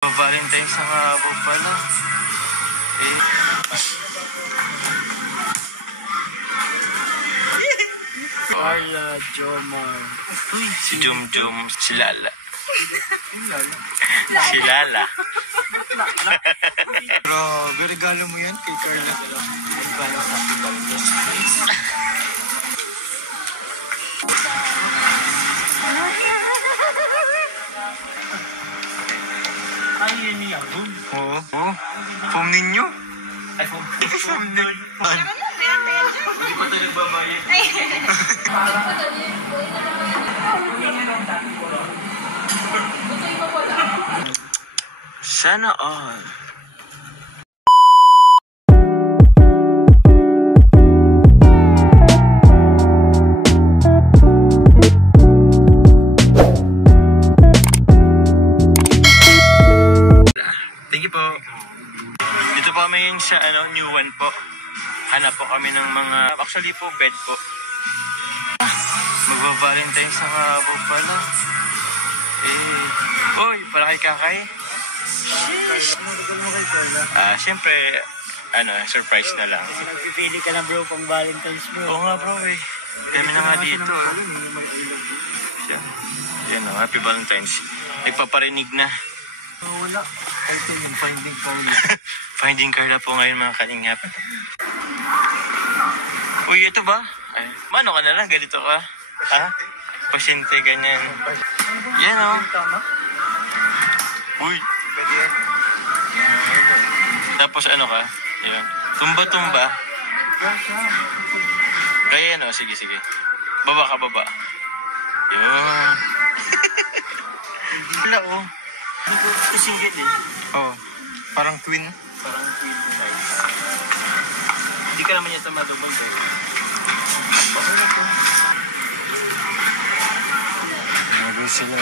Valentine's na nga po pala. Carla, Jomar. Uy, si Jum, si Lala. Si Lala. Grabe, regalo mo yan kay Carla. Regalo sa ating Valentine's. Ay, yun niya. Boom. Oo. Pum ninyo? Ay, boom. Hindi pa tayo nagbabayad. Sana all. Thank you po. Dito po kami sa New One po. Hanap po kami ng mga, actually po, bed po. Magba-Valentine's na nga po pala. Oy, para kay Kakay. Ano regalo mo kay Carla? Siyempre, surprise na lang. Kasi nagpipili ka na bro pang Valentine's mo. Oo nga bro eh. Kami na nga dito. Yan o, Happy Valentine's. Nagpaparinig na. Wala. Ito yung Finding Carla. Finding Carla po ngayon mga kalingap. Uy, ito ba? Ay, mano ka na lang, ganito ka. Ha? Pasyente ka niyan. Yan o. Uy. Pwede yan. Tapos ano ka? Yan. Tumba-tumba. Kaya yan o, sige. Baba ka, baba. Yun. Wala o. Ito single eh. Oo. Parang twin. Parang queen size. Hindi ka naman yata madumag eh. Nagay sila.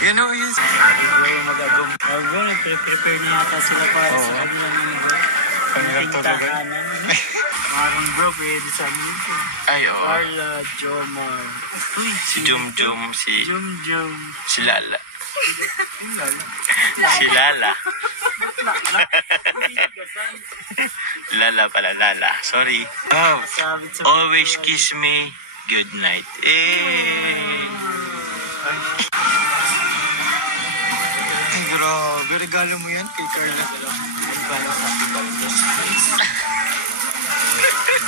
Yan o, yun. Mag-agom. Bro, nag-prepare na yata sila para sa kanilang Pangilagtagan. Parang bro, pwede sa amin ito. Ay, oo. Carla, Jomar. Uy, Si Jum, si Jum. si Lala. Si Lala. Lala pala, Lala. Sorry. Oh, Sabit sa always kiss me. Good night. Ay, grabe, regalo mo yan kay Carla. regalo sa ating Valentine's.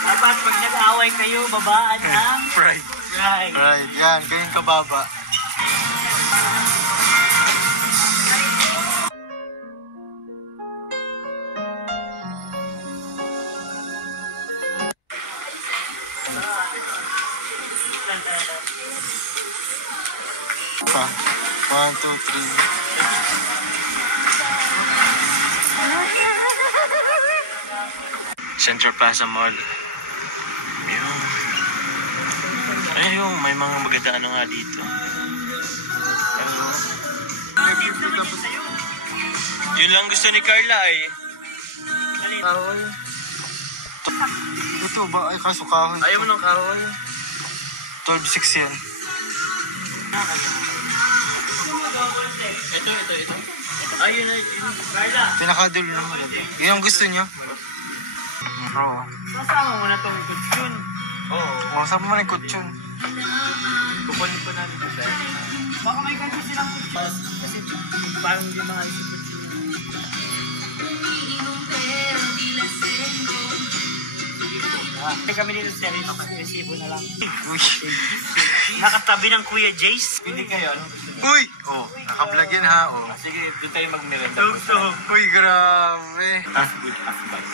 Dapat pag nag-away kayo, babaan ang Pride. right. Right, yan. Ganyan kababa. Pa. 1, 2, 3. Central Plaza Mall. Yun. Ay, yung may mga maganda nga dito. Yun lang gusto ni Carla eh. Kahoy. Ito ba? Ay, kaso kahoy. Ayaw mo ng kahoy? 12.6 yan. Ito. Ayun na, yun. Carla. Pinakadulo na maganda. Yun ang gusto niyo? Oo. Kasama mo na itong kutsyon. Oo. Oh, saan mo na yung kutsyon? Kukunin pa namin ito siya. Baka may ganito silang kutsyon. Kasi parang hindi mahal si kutsyon. Kami dito sa resibo na lang. Uy! Nakatabi ng Kuya Jace. Hindi kayo, ano gusto niyo? Uy! Oh, nakablog yan ha. Oh. Sige, doon tayo magmerenda. Tug-tug. Uy, grabe. Half good, half bad.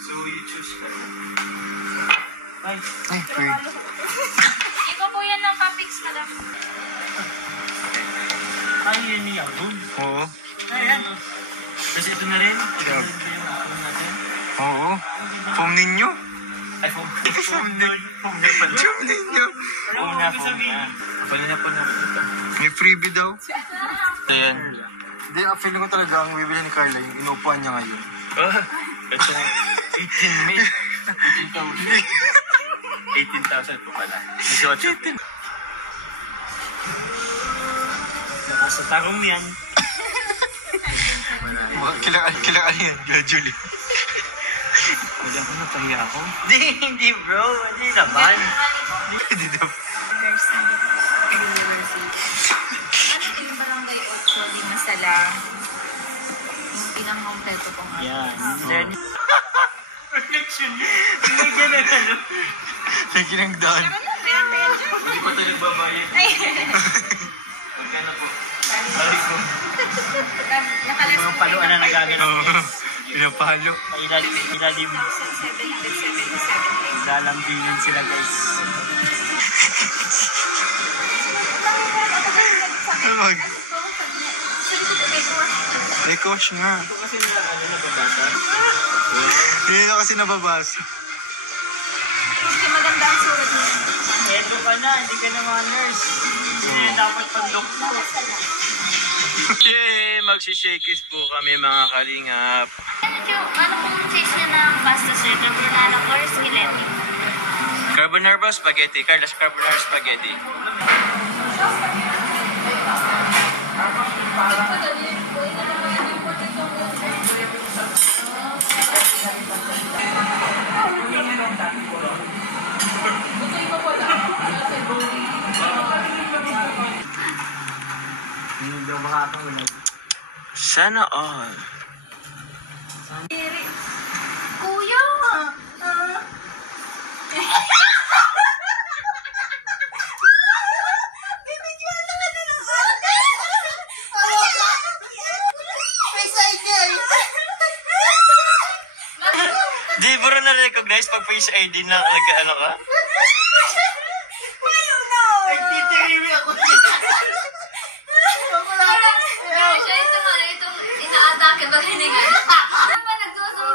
So you choose that. Ay, uy. Ito po yan ng Papix, madam. Ay, yun niya. Boom. Oo. Ayan. Tapos ito na rin. Ito Yeah. na rin ba yung phone natin? Oo. Pum ninyo? Ay, phone. Pum ninyo. Phone na, phone na. Pwede na po namin ito. May freebie daw. Ayan. Hindi, feeling ko talaga ang bibili ni Carla yung inuupuan niya ngayon. Ito na. 18 May. 18,000 po pala. 18. Sa tarong yan. Kailangan yan, gradually. Wala ko napahiya ako. Hindi bro. Hindi naman. Hindi na. Ano yung barangay 8, di masala. Yung pinang-kompleto ko nga. Yan. Then, Reflection. Hindi ganun ano. Nagkinagdaan. Hindi pa tayo nagbabayad. Huwag ka na po. Balik ko. mga paluan na nagagano. Oo. Pinapalo. Ilalim. 2,777. Lalambingin sila guys. Mag. May coach nga. Ito kasi na nababasa. Hindi na kasi nababasa. Hindi maganda ang surat niya. Eto ka na, hindi ka na mga nurse. Hindi na dapat pag-doktor. Yay! Magsishakies po kami mga kalingap. Ano pong taste niya ng pasta sir? Carbonara or skeletti? Carbonara ba spaghetti? Carlos, carbonara spaghetti. Hindi ako makakaulag. Sana all. Kuya! Bibigyan na ka din ang Di ba rin na-recognize pag face ID na nag-ano ka? Nagtitirimi ako. Pero siya itong inaatake ba ganyan? Ano ba nagtuwa sa mga